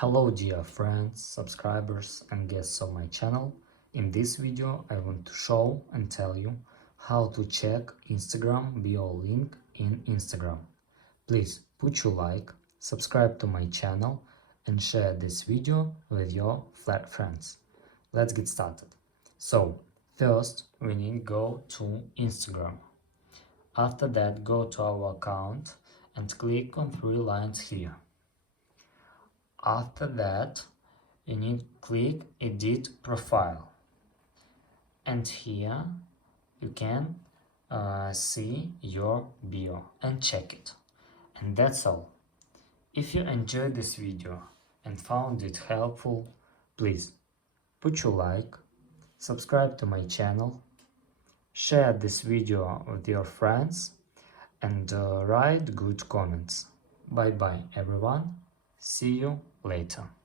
Hello dear friends, subscribers and guests of my channel. In this video I want to show and tell you how to check Instagram bio link in Instagram. Please put your like, subscribe to my channel and share this video with your friends. Let's get started. So first we need to go to Instagram. After that go to our account and click on three lines here. After that, you need to click Edit Profile. And here you can see your bio and check it. And that's all. If you enjoyed this video and found it helpful, please put your like, subscribe to my channel, share this video with your friends and write good comments. Bye bye everyone. See you later.